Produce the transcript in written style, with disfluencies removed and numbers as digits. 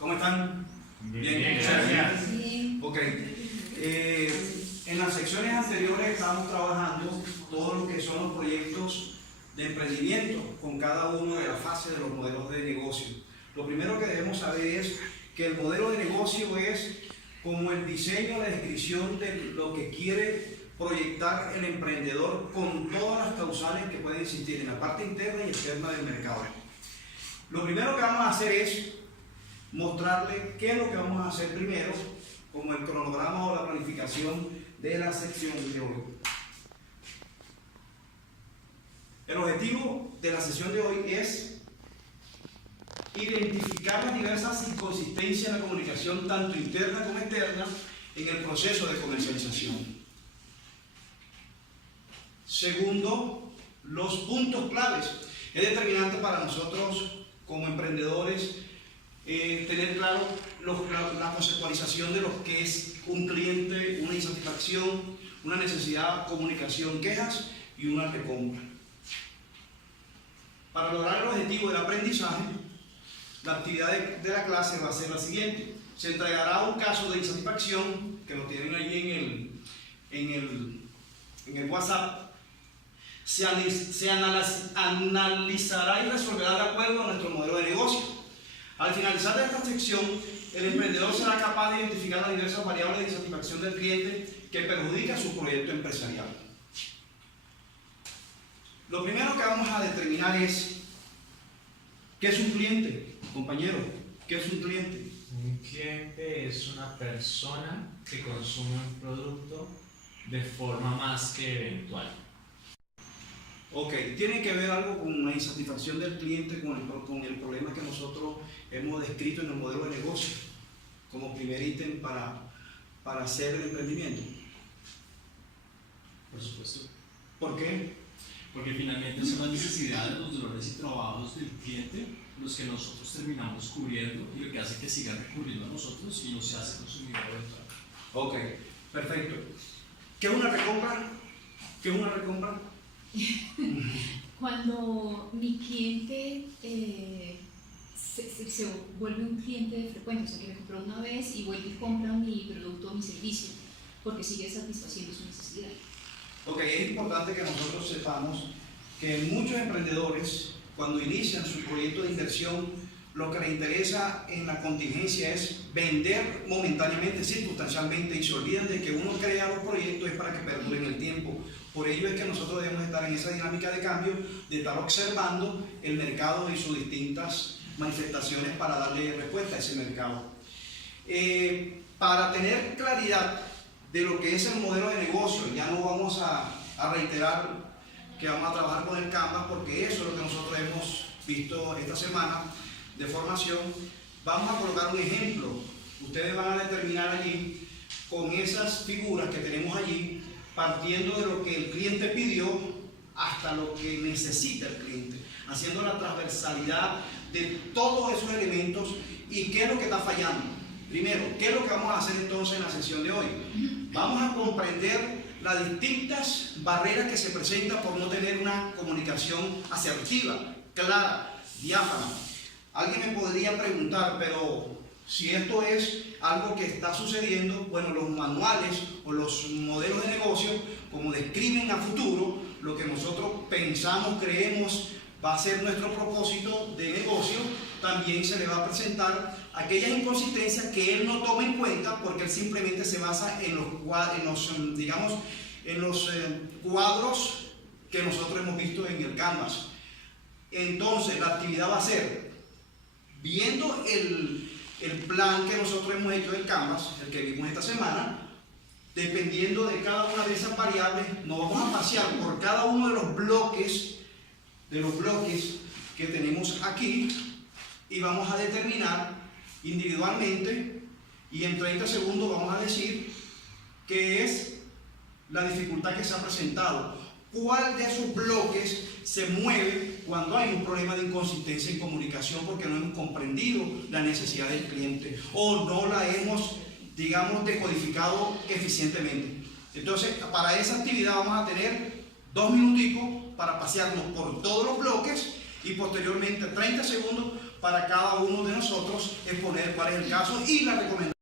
¿Cómo están? Bien, gracias. Sí. Ok. En las secciones anteriores estábamos trabajando todo lo que son los proyectos de emprendimiento con cada uno de las fases de los modelos de negocio. Lo primero que debemos saber es que el modelo de negocio es como el diseño, la descripción de lo que quiere proyectar el emprendedor con todas las causales que pueden existir en la parte interna y externa del mercado. Lo primero que vamos a hacer es mostrarle qué es lo que vamos a hacer primero, como el cronograma o la planificación de la sección de hoy. El objetivo de la sesión de hoy es identificar las diversas inconsistencias en la comunicación, tanto interna como externa, en el proceso de comercialización. Segundo, los puntos claves. Es determinante para nosotros como emprendedores tener claro la conceptualización de lo que es un cliente, una insatisfacción, una necesidad, comunicación, quejas y una recompra. Para lograr el objetivo del aprendizaje, la actividad de la clase va a ser la siguiente. Se entregará un caso de insatisfacción, que lo tienen allí en el WhatsApp. Se analizará y resolverá de acuerdo a nuestro modelo de negocio. Al finalizar de esta sección, el emprendedor será capaz de identificar las diversas variables de insatisfacción del cliente que perjudican su proyecto empresarial. Lo primero que vamos a determinar es ¿qué es un cliente? Compañero, ¿qué es un cliente? Un cliente es una persona que consume un producto de forma más que eventual. Ok, tiene que ver algo con la insatisfacción del cliente, con el problema que nosotros hemos descrito en el modelo de negocio como primer ítem para hacer el emprendimiento. Por supuesto. ¿Por qué? Porque finalmente son las necesidades, los dolores y trabajos del cliente los que nosotros terminamos cubriendo y lo que hace que sigan recurriendo a nosotros y no se hace consumidor eventual. Ok, perfecto. ¿Qué es una recompra? ¿Qué es una recompra? Cuando mi cliente se vuelve un cliente frecuente, o sea que me compró una vez y vuelve y compra mi producto o mi servicio, porque sigue satisfaciendo su necesidad. Ok, es importante que nosotros sepamos que muchos emprendedores, cuando inician su proyecto de inversión, lo que les interesa en la contingencia es vender momentáneamente, circunstancialmente, y se olvidan de que uno crea los proyectos es para que perduren el tiempo. Por ello es que nosotros debemos estar en esa dinámica de cambio, de estar observando el mercado y sus distintas manifestaciones para darle respuesta a ese mercado. Para tener claridad de lo que es el modelo de negocio, ya no vamos a reiterar que vamos a trabajar con el Canvas, porque eso es lo que nosotros hemos visto esta semana de formación. Vamos a colocar un ejemplo. Ustedes van a determinar allí, con esas figuras que tenemos allí, partiendo de lo que el cliente pidió hasta lo que necesita el cliente, haciendo la transversalidad de todos esos elementos y qué es lo que está fallando. Primero, ¿qué es lo que vamos a hacer entonces en la sesión de hoy? Vamos a comprender las distintas barreras que se presentan por no tener una comunicación asertiva, clara, diáfana. Alguien me podría preguntar, pero si esto es algo que está sucediendo, bueno, los manuales o los modelos de negocio, como describen a futuro, lo que nosotros pensamos, creemos, va a ser nuestro propósito de negocio, también se le va a presentar aquellas inconsistencias que él no toma en cuenta porque él simplemente se basa en los cuadros que nosotros hemos visto en el Canvas. Entonces, la actividad va a ser, viendo el plan que nosotros hemos hecho del Canvas, el que vimos esta semana, dependiendo de cada una de esas variables, nos vamos a pasear por cada uno de los bloques que tenemos aquí y vamos a determinar individualmente y en 30 segundos vamos a decir qué es la dificultad que se ha presentado, cuál de esos bloques se mueve cuando hay un problema de inconsistencia en comunicación porque no hemos comprendido la necesidad del cliente o no la hemos, decodificado eficientemente. Entonces, para esa actividad vamos a tener 2 minuticos para pasearnos por todos los bloques y posteriormente 30 segundos para cada uno de nosotros exponer cuál es el caso y la recomendación.